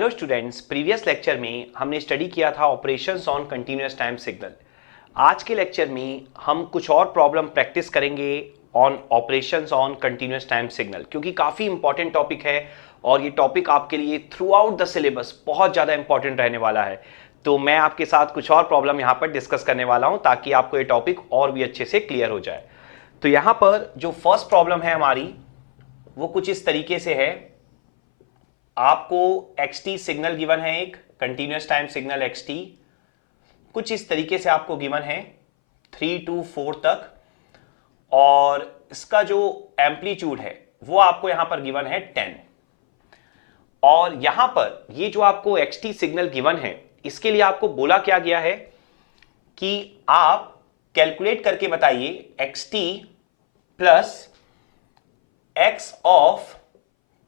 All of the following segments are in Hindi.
हेलो स्टूडेंट्स, प्रीवियस लेक्चर में हमने स्टडी किया था operations on continuous time signal. आज के लेक्चर में हम कुछ और प्रॉब्लम प्रैक्टिस करेंगे on operations on continuous time signal, क्योंकि काफ़ी इंपॉर्टेंट टॉपिक है और ये टॉपिक आपके लिए थ्रू आउट द सिलेबस बहुत ज़्यादा इंपॉर्टेंट रहने वाला है। तो मैं आपके साथ कुछ और प्रॉब्लम यहाँ पर डिस्कस करने वाला हूँ ताकि आपको ये टॉपिक और भी अच्छे से क्लियर हो जाए। तो यहाँ पर जो फर्स्ट प्रॉब्लम है हमारी वो कुछ इस तरीके से है। आपको xt सिग्नल गिवन है, एक कंटीन्यूअस टाइम सिग्नल xt कुछ इस तरीके से आपको गिवन है 3 to 4 तक, और इसका जो एम्पलीट्यूड है वो आपको यहां पर गिवन है 10। और यहां पर ये जो आपको xt सिग्नल गिवन है इसके लिए आपको बोला क्या गया है कि आप कैलकुलेट करके बताइए xt plus x of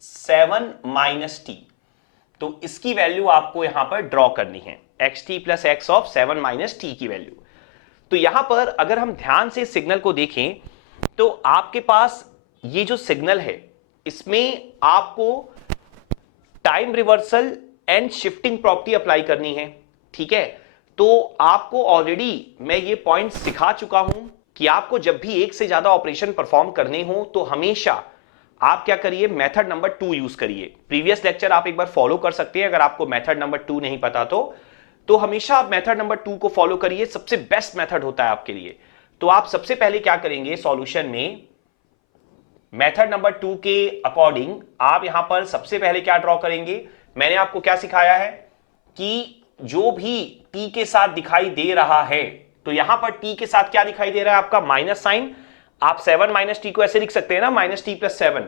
7 minus T. तो इसकी वैल्यू आपको यहां पर ड्रॉ करनी है, xt plus x of 7 minus T की वैल्यू। तो यहां पर अगर हम ध्यान से सिग्नल को देखें तो आपके पास ये जो सिग्नल है इसमें आपको time reversal and shifting property apply करनी है, ठीक है। तो आपको ऑलरेडी मैं ये पॉइंट सिखा चुका हूं कि आपको जब भी एक से ज्यादा ऑपरेशन परफॉर्म करने हो तो हमेशा आप क्या करिए, मेथड नंबर 2 यूज करिए। प्रीवियस लेक्चर आप एक बार फॉलो कर सकते हैं अगर आपको मेथड नंबर 2 नहीं पता तो हमेशा आप मेथड नंबर 2 को फॉलो करिए, सबसे बेस्ट मेथड होता है आपके लिए। तो आप सबसे पहले क्या करेंगे, सॉल्यूशन में मेथड नंबर 2 के अकॉर्डिंग आप यहां पर सबसे पहले क्या ड्रॉ करेंगे। मैंने आपको क्या सिखाया है कि जो भी t के साथ दिखाई दे रहा है, तो यहां पर t के साथ क्या दिखाई दे रहा है आपका माइनस साइन। आप 7 माइनस टी को ऐसे लिख सकते हैं ना, माइनस टी प्लस 7।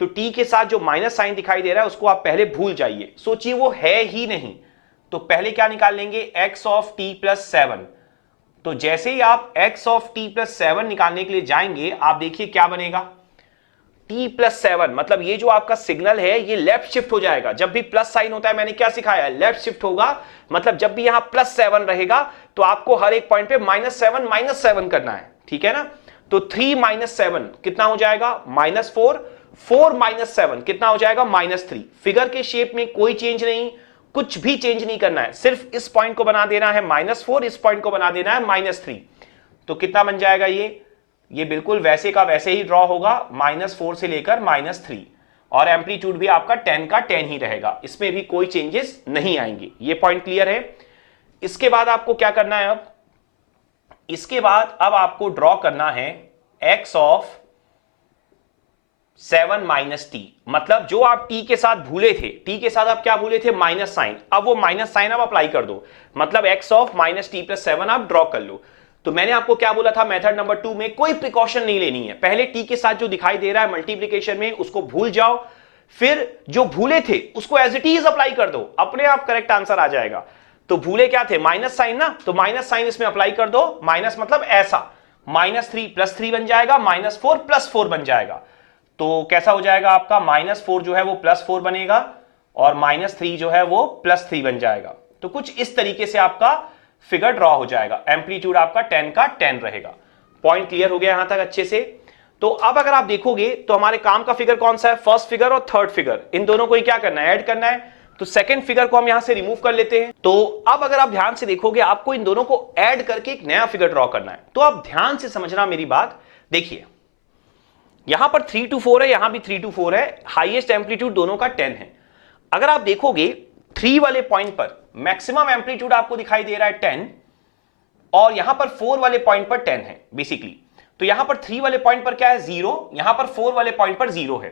तो टी के साथ जो माइनस साइन दिखाई दे रहा है उसको आप पहले भूल जाइए, सोचिए वो है ही नहीं। तो पहले क्या निकाल लेंगे, x ऑफ टी प्लस 7। तो जैसे ही आप x ऑफ टी प्लस 7 निकालने के लिए जाएंगे आप देखिए क्या बनेगा, t प्लस 7 मतलब ये जो आपका सिग्नल है ये लेफ्ट शिफ्ट हो जाएगा। जब भी प्लस साइन होता है, मैंने क्या सिखाया, लेफ्ट शिफ्ट होगा। मतलब जब भी यहां प्लस 7 रहेगा तो आपको हर एक पॉइंट पे माइनस 7 करना है, ठीक है ना। तो 3 माइनस 7 कितना हो जाएगा, -4। 4 माइनस 7 कितना हो जाएगा, -3। फिगर के शेप में कोई चेंज नहीं, कुछ भी चेंज नहीं करना है, सिर्फ इस पॉइंट को बना देना है -4, इस पॉइंट को बना देना है -3। तो कितना बन जाएगा ये बिल्कुल वैसे का वैसे ही ड्रॉ होगा, -4 से लेकर -3। और एम्पलीट्यूड भी आपका 10 का 10 ही रहेगा, इसमें भी कोई चेंजेस नहीं आएंगे। ये पॉइंट क्लियर है। इसके बाद आपको क्या करना है, अब इसके बाद अब आपको ड्रॉ करना है x ऑफ 7 माइनस टी। मतलब जो आप t के साथ भूले थे, t के साथ आप क्या भूले थे, माइनस साइन। अब वो माइनस साइन आप अप्लाई कर दो, मतलब x of minus T plus 7 आप ड्रॉ कर लो। तो मैंने आपको क्या बोला था, मेथड नंबर 2 में कोई प्रिकॉशन नहीं लेनी है। पहले t के साथ जो दिखाई दे रहा है मल्टीप्लीकेशन में उसको भूल जाओ, फिर जो भूले थे उसको एज इट इज अप्लाई कर दो, अपने आप करेक्ट आंसर आ जाएगा। तो भूले क्या थे, माइनस साइन ना, तो माइनस साइन इसमें अप्लाई कर दो। माइनस मतलब ऐसा, -3 प्लस 3 बन जाएगा, -4 प्लस 4 बन जाएगा। तो कैसा हो जाएगा आपका, -4 जो है वो +4 बनेगा और -3 जो है वो +3 बन जाएगा। तो कुछ इस तरीके से आपका फिगर ड्रॉ हो जाएगा। एम्पलीट्यूड आपका 10 का 10 रहेगा। पॉइंट क्लियर हो गया यहां तक अच्छे से। तो अब अगर आप देखोगे तो हमारे काम का फिगर कौन सा है, फर्स्ट फिगर और थर्ड फिगर, इन दोनों को ही क्या करना है, ऐड करना है। तो सेकंड फिगर को हम यहां से रिमूव कर लेते हैं। तो अब अगर आप ध्यान से देखोगे आपको इन दोनों को ऐड करके एक नया फिगर ड्रॉ करना है। तो आप ध्यान से समझना मेरी बात, देखिए यहां पर 3 to 4 है, यहां भी 3 to 4 है, हाईएस्ट एम्पलीट्यूड दोनों का 10 है। अगर आप देखोगे 3 वाले पॉइंट पर मैक्सिमम एम्पलीट्यूड आपको दिखाई दे रहा है 10, और यहां पर 4 वाले पॉइंट पर 10 है बेसिकली। तो यहां पर 3 वाले पॉइंट पर क्या है, 0, यहां पर 4 वाले पॉइंट पर 0 है।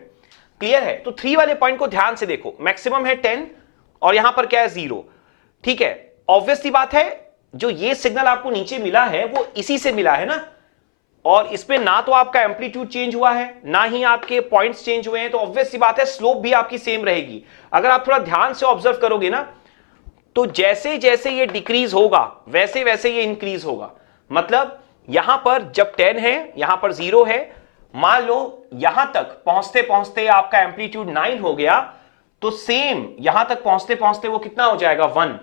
क्लियर है। तो 3 वाले पॉइंट को ध्यान से देखो, मैक्सिमम है 10 और यहां पर क्या है, 0, ठीक है। ऑब्वियसली बात है जो ये सिग्नल आपको नीचे मिला है वो इसी से मिला है ना, और इस पे ना तो आपका एम्पलीट्यूड चेंज हुआ है ना ही आपके पॉइंट्स चेंज हुए हैं। तो ऑब्वियसली बात है स्लोप भी आपकी सेम रहेगी। अगर आप थोड़ा ध्यान से ऑब्जर्व करोगे ना तो जैसे जैसे ये डिक्रीज होगा वैसे वैसे ये इंक्रीज होगा। मतलब यहां पर जब 10 है, यहां पर 0 है, मान लो यहां तक पहुंचते पहुंचते आपका एम्पलीट्यूड 9 हो गया, तो सेम यहां तक पहुंचते पहुंचते वो कितना हो जाएगा, 1।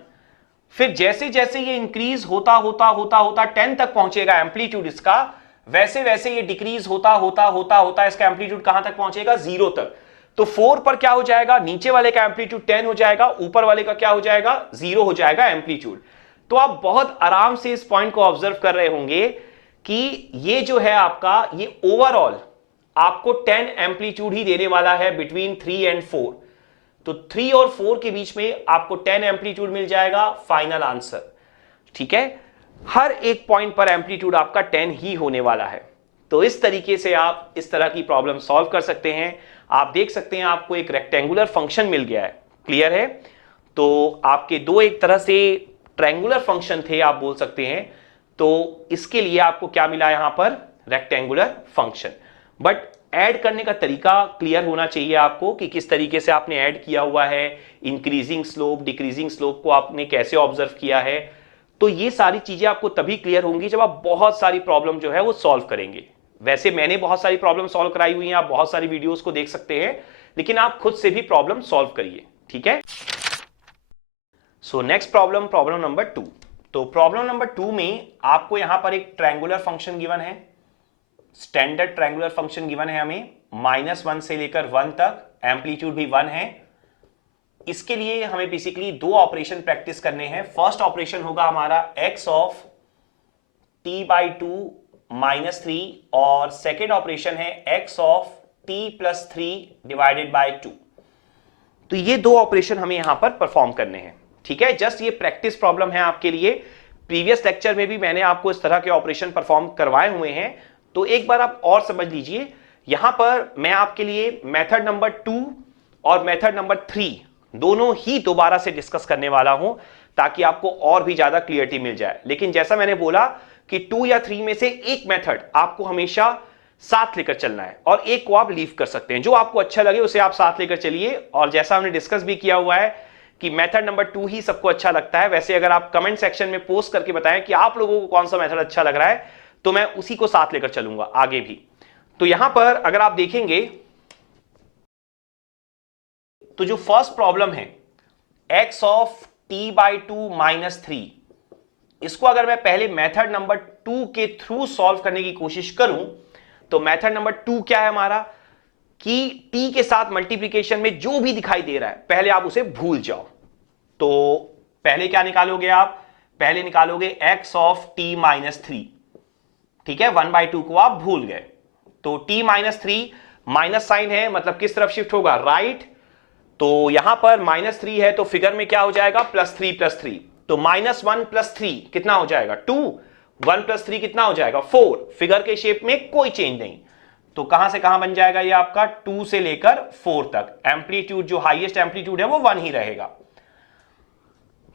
फिर जैसे जैसे ये इंक्रीज होता होता होता होता 10 तक पहुंचेगा एम्पलीट्यूड इसका, वैसे वैसे ये डिक्रीज होता होता होता होता इसका एम्पलीट्यूड कहां तक पहुंचेगा, 0 तक। तो 4 पर क्या हो जाएगा, नीचे वाले का एम्पलीट्यूड 10 हो जाएगा, ऊपर वाले का क्या हो जाएगा, 0 हो जाएगा एम्पलीट्यूड। तो आप बहुत आराम से इस पॉइंट को ऑब्जर्व कर रहे होंगे कि ये जो है आपका, ये ओवरऑल आपको 10 एम्पलीट्यूड ही देने वाला है बिटवीन 3 एंड 4। तो 3 और 4 के बीच में आपको 10 एम्पलीट्यूड मिल जाएगा, फाइनल आंसर। ठीक है, हर एक पॉइंट पर एम्पलीट्यूड आपका 10 ही होने वाला है। तो इस तरीके से आप इस तरह की प्रॉब्लम सॉल्व कर सकते हैं। आप देख सकते हैं आपको एक रेक्टेंगुलर फंक्शन मिल गया है, क्लियर है। तो आपके दो एक तरह से ट्रायंगुलर फंक्शन थे आप बोल सकते हैं, तो इसके लिए आपको क्या मिला यहां पर, रेक्टेंगुलर फंक्शन। बट ऐड करने का तरीका क्लियर होना चाहिए आपको कि किस तरीके से आपने ऐड किया हुआ है, इंक्रीजिंग स्लोप डिक्रीजिंग स्लोप को आपने कैसे ऑब्जर्व किया है। तो ये सारी चीजें आपको तभी क्लियर होंगी जब आप बहुत सारी प्रॉब्लम जो है वो सॉल्व करेंगे। वैसे मैंने बहुत सारी प्रॉब्लम सॉल्व कराई हुई हैं, आप बहुत सारी वीडियोस को देख सकते हैं, लेकिन आप खुद से भी प्रॉब्लम सॉल्व करिए, ठीक है। So next problem, problem number 2। तो प्रॉब्लम नंबर 2 में आपको यहां पर एक ट्रायंगुलर फंक्शन गिवन है, स्टैंडर्ड ट्रायंगुलर फंक्शन गिवन है हमें, -1 से लेकर 1 तक, एम्पलीट्यूड भी 1 है। इसके लिए हमें बेसिकली दो ऑपरेशन प्रैक्टिस करने हैं। फर्स्ट ऑपरेशन होगा हमारा x ऑफ t/2 -3 और सेकेंड ऑपरेशन है x of t+3 divided by 2। तो ये दो ऑपरेशन हमें यहां पर परफॉर्म करने हैं, ठीक है। जस्ट ये प्रैक्टिस प्रॉब्लम है आपके लिए। प्रीवियस लेक्चर में भी मैंने आपको इस तरह के ऑपरेशन परफॉर्म करवाए हुए हैं, तो एक बार आप और समझ लीजिए। यहां पर मैं आपके लिए मेथड नंबर 2 और मेथड नंबर 3 दोनों ही दोबारा से डिस्कस करने वाला हूं, ताकि आपको और भी ज्यादा क्लियरिटी मिल जाए। लेकिन जैसा मैंने बोला कि 2 या 3 में से एक मेथड आपको हमेशा साथ लेकर चलना है और एक को आप लीव कर सकते हैं। जो आपको अच्छा लगे उसे आप साथ लेकर चलिए। और जैसा हमने डिस्कस भी किया हुआ है कि मेथड नंबर 2 ही सबको अच्छा लगता है। वैसे अगर आप कमेंट सेक्शन में पोस्ट करके बताएं कि आप लोगों को कौन सा मेथड अच्छा लग रहा है, तो मैं उसी को साथ लेकर चलूंगा आगे भी। तो यहां पर अगर आप देखेंगे तो जो फर्स्ट प्रॉब्लम है x ऑफ t/2 -3, इसको अगर मैं पहले मेथड नंबर 2 के थ्रू सॉल्व करने की कोशिश करूं, तो मेथड नंबर 2 क्या है हमारा कि t के साथ मल्टीप्लिकेशन में जो भी दिखाई दे रहा है पहले आप उसे भूल जाओ। तो पहले क्या निकालोगे आप, पहले निकालोगे x ऑफ t -3, ठीक है। 1/2 को आप भूल गए, तो t -3 माइनस साइन है, मतलब किस तरफ शिफ्ट होगा, राइट। तो यहां पर -3 है तो फिगर में क्या हो जाएगा, +3 तो -1 + 3 कितना हो जाएगा, 2। 1 + 3 कितना हो जाएगा, 4। फिगर के शेप में कोई चेंज नहीं, तो कहां से कहां बन जाएगा ये आपका, 2 से लेकर 4 तक। एम्पलीट्यूड जो हाईएस्ट एम्पलीट्यूड है वो 1 ही रहेगा।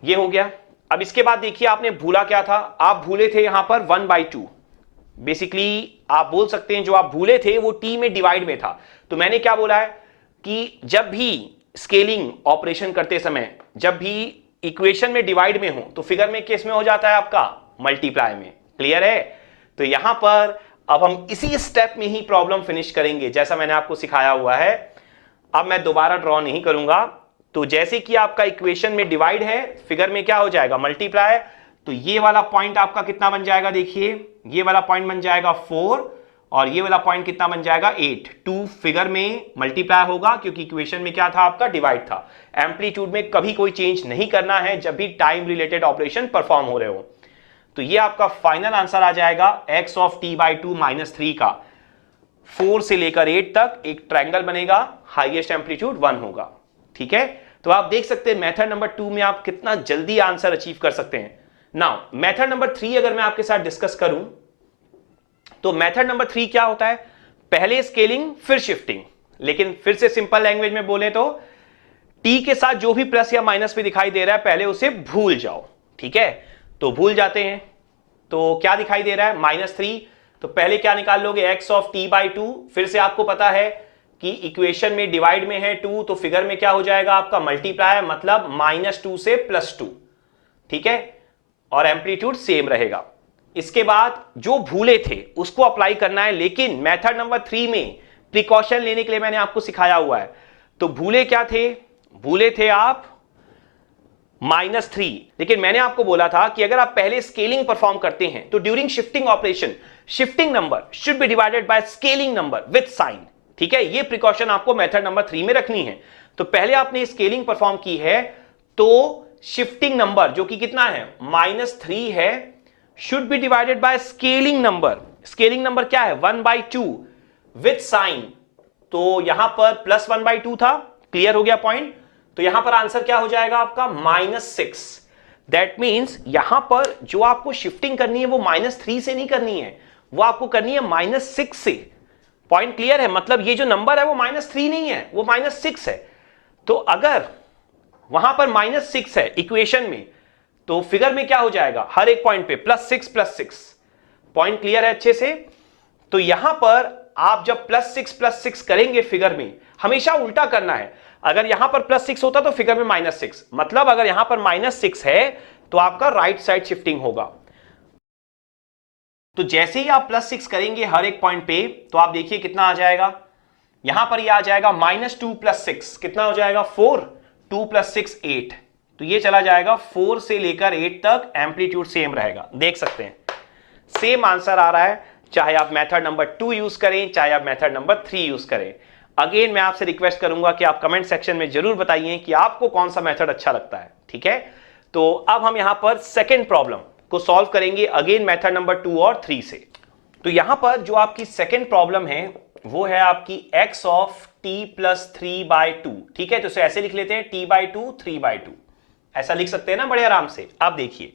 ये हो गया। अब इसके बाद देखिए आपने भूला क्या था, आप भूले थे यहां पर 1/2। बेसिकली आप बोल सकते हैं जो आप भूले थे वो t में डिवाइड में था। तो मैंने क्या बोला है कि जब भी स्केलिंग ऑपरेशन करते समय, जब भी इक्वेशन में डिवाइड में हो, तो फिगर में किस में हो जाता है आपका, मल्टीप्लाई में। क्लियर है। तो यहां पर अब हम इसी स्टेप में ही प्रॉब्लम फिनिश करेंगे जैसा मैंने आपको सिखाया हुआ है। अब मैं दोबारा ड्रॉ नहीं करूंगा। तो जैसे कि आपका इक्वेशन में डिवाइड है, फिगर में क्या हो जाएगा, मल्टीप्लाई। तो ये वाला पॉइंट आपका कितना बन जाएगा, देखिए ये वाला पॉइंट बन जाएगा 4 और ये वाला पॉइंट कितना बन जाएगा, 8। 2 फिगर में मल्टीप्लाई होगा क्योंकि इक्वेशन में क्या था आपका, डिवाइड था। एम्पलीट्यूड में कभी कोई चेंज नहीं करना है जब भी टाइम रिलेटेड ऑपरेशन परफॉर्म हो रहे हो। तो ये आपका फाइनल आंसर आ जाएगा x ऑफ t/2 -3 का 4 से लेकर 8 तक एक ट्रायंगल बनेगा, हाईएस्ट एम्पलीट्यूड 1 होगा, ठीक है। तो आप देख सकते हैं मेथड नंबर 2 में आप कितना जल्दी आंसर अचीव कर सकते हैं। नाउ मेथड नंबर 3 अगर मैं आपके साथ डिस्कस करूं, तो मेथड नंबर 3 क्या होता है, पहले स्केलिंग फिर शिफ्टिंग। लेकिन फिर से सिंपल लैंग्वेज में बोले तो t के साथ जो भी प्लस या माइनस में दिखाई दे रहा है पहले उसे भूल जाओ, ठीक है। तो भूल जाते हैं, तो क्या दिखाई दे रहा है, -3। तो पहले क्या निकाल लोगे, x ऑफ t/2। फिर से आपको पता है कि इक्वेशन में डिवाइड में है 2, तो फिगर में क्या हो जाएगा आपका, मल्टीप्लाई, मतलब -2 से +2, ठीक है। और एम्पलीट्यूड सेम रहेगा। इसके बाद जो भूले थे उसको अप्लाई करना है, लेकिन मेथड नंबर 3 में प्रिकॉशन लेने के लिए मैंने आपको सिखाया हुआ है। तो भूले क्या थे, भूले थे आप -3। लेकिन मैंने आपको बोला था कि अगर आप पहले स्केलिंग परफॉर्म करते हैं तो during shifting operation shifting number should be divided by scaling number with sign. ठीक है, ये प्रिकॉशन आपको मेथड नंबर 3 में रखनी है। तो पहले आपने स्केलिंग परफॉर्म की है, तो शिफ्टिंग नंबर जो कि कितना है -3 है, should be divided by scaling number. Scaling number क्या है 1/2 विथ साइन, तो यहां पर +1/2 था, क्लियर हो गया पॉइंट। तो यहां पर आंसर क्या हो जाएगा आपका -6। दैट मीन्स यहां पर जो आपको शिफ्टिंग करनी है वो -3 से नहीं करनी है, वो आपको करनी है -6 से। पॉइंट क्लियर है, मतलब ये जो नंबर है वो -3 नहीं है, वो -6 है। तो अगर वहां पर -6 है इक्वेशन में, तो फिगर में क्या हो जाएगा हर एक पॉइंट पे +6 पॉइंट क्लियर है अच्छे से। तो यहां पर आप जब +6 करेंगे फिगर में, हमेशा उल्टा करना है। अगर यहां पर +6 होता तो फिगर में -6, मतलब अगर यहां पर -6 है तो आपका राइट साइड शिफ्टिंग होगा। तो जैसे ही आप +6 करेंगे हर एक पॉइंट पे, तो आप देखिए कितना आ जाएगा, यहां पर यह आ जाएगा -2 + 6, कितना हो जाएगा 4, 2 + 6 8। तो ये चला जाएगा 4 से लेकर 8 तक, एम्पलीट्यूड सेम रहेगा, देख सकते हैं सेम आंसर आ रहा है, चाहे आप मेथड नंबर 2 यूज करें, चाहे आप मेथड नंबर 3 यूज करें। अगेन मैं आपसे रिक्वेस्ट करूंगा कि आप कमेंट सेक्शन में जरूर बताइए कि आपको कौन सा मेथड अच्छा लगता है, ठीक है। तो अब हम यहां पर सेकेंड प्रॉब्लम को सॉल्व करेंगे, अगेन मेथड नंबर 2 और 3 से। तो यहां पर जो आपकी सेकेंड प्रॉब्लम है वो है आपकी x ऑफ t + 3/2, ठीक है। तो इसे ऐसे लिख लेते हैं t/2 3/2, ऐसा लिख सकते हैं ना बड़े आराम से। अब देखिए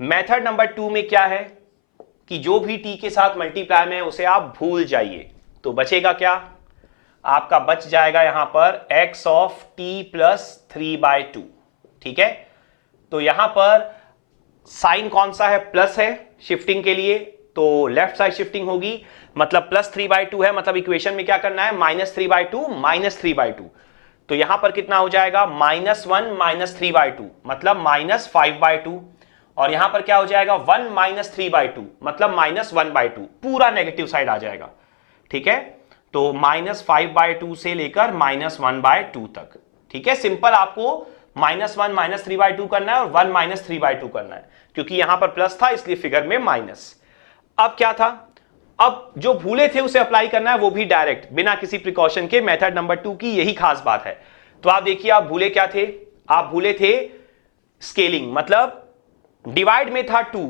मेथड नंबर 2 में क्या है कि जो भी t के साथ मल्टीप्लाई में है उसे आप भूल जाइए, तो बचेगा क्या आपका, बच जाएगा यहां पर x ऑफ t + 3/2, ठीक है। तो यहां पर साइन कौन सा है, प्लस है शिफ्टिंग के लिए, तो लेफ्ट साइड शिफ्टिंग होगी, मतलब +3/2 है, मतलब इक्वेशन में क्या करना है -3/2 -3/2। तो यहां पर कितना हो जाएगा -1 -3/2, मतलब -5/2। और यहां पर क्या हो जाएगा 1 - 3/2, मतलब -1/2, पूरा नेगेटिव साइड आ जाएगा, ठीक है। तो -5/2 से लेकर -1/2 तक, ठीक है। सिंपल आपको -1 - 3/2 करना है और 1 - 3/2 करना है, क्योंकि यहां पर प्लस था इसलिए फिगर में माइनस। अब क्या था, अब जो भूले थे उसे अप्लाई करना है, वो भी डायरेक्ट बिना किसी प्रिकॉशन के, मेथड नंबर 2 की यही खास बात है। तो आप देखिए आप भूले क्या थे, आप भूले थे स्केलिंग, मतलब डिवाइड में था 2,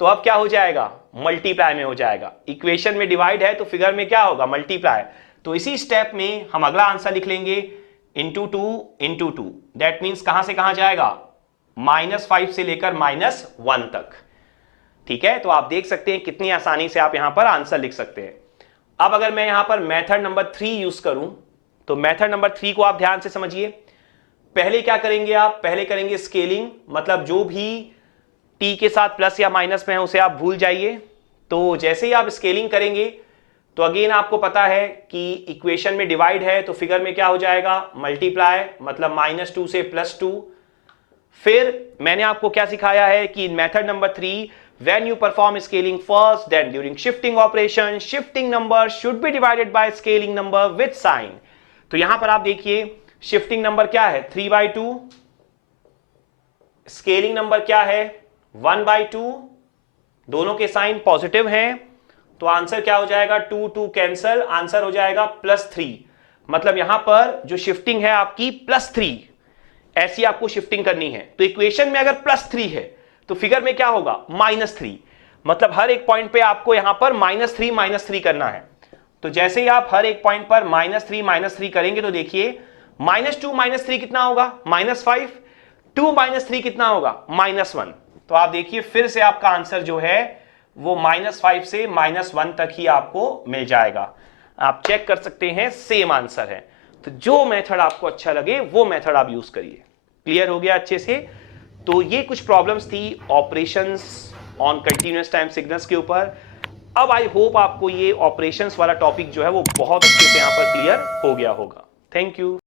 तो अब क्या हो जाएगा मल्टीप्लाई में हो जाएगा। इक्वेशन में डिवाइड है तो फिगर में क्या होगा मल्टीप्लाई। तो इसी स्टेप में हम अगला आंसर लिख लेंगे इंटू 2, दैट मीन्स कहां से कहां जाएगा -5 से लेकर -1 तक, ठीक है। तो आप देख सकते हैं कितनी आसानी से आप यहां पर आंसर लिख सकते हैं। अब अगर मैं यहां पर मेथड नंबर 3 यूज करूं, तो मेथड नंबर 3 को आप ध्यान से समझिए। पहले क्या करेंगे आप, पहले करेंगे स्केलिंग, मतलब जो भी t के साथ प्लस या माइनस में है उसे आप भूल जाइए। तो जैसे ही आप स्केलिंग करेंगे तो अगेन आपको पता है कि इक्वेशन में डिवाइड है तो फिगर में क्या हो जाएगा मल्टीप्लाई, मतलब -2 से +2। फिर मैंने आपको क्या सिखाया है कि इन method number 3 when you perform scaling first, then during shifting operation shifting number should be divided by scaling number with sign। तो यहां पर आप देखिए शिफ्टिंग नंबर क्या है 3/2, स्केलिंग नंबर क्या है 1/2, दोनों के साइन पॉजिटिव हैं, तो आंसर क्या हो जाएगा 2 2 कैंसल, आंसर हो जाएगा +3। मतलब यहां पर जो शिफ्टिंग है आपकी +3, ऐसी आपको शिफ्टिंग करनी है। तो इक्वेशन में अगर +3 है तो फिगर में क्या होगा -3, मतलब हर एक पॉइंट पे आपको यहां पर -3 -3 करना है। तो जैसे ही आप हर एक पॉइंट पर -3 -3 करेंगे तो देखिए -2 -3 कितना होगा -5, 2 - 3 कितना होगा -1। तो आप देखिए फिर से आपका आंसर जो है वो -5 से -1 तक ही आपको मिल जाएगा। आप चेक कर सकते हैं सेम आंसर है। तो जो मेथड आपको अच्छा लगे वो मेथड आप यूज करिए। क्लियर हो गया अच्छे से। तो ये कुछ प्रॉब्लम्स थी operations on continuous time signals के ऊपर। अब आई होप आपको ये ऑपरेशंस वाला टॉपिक जो है वो बहुत अच्छे से यहां पर क्लियर हो गया होगा। Thank you.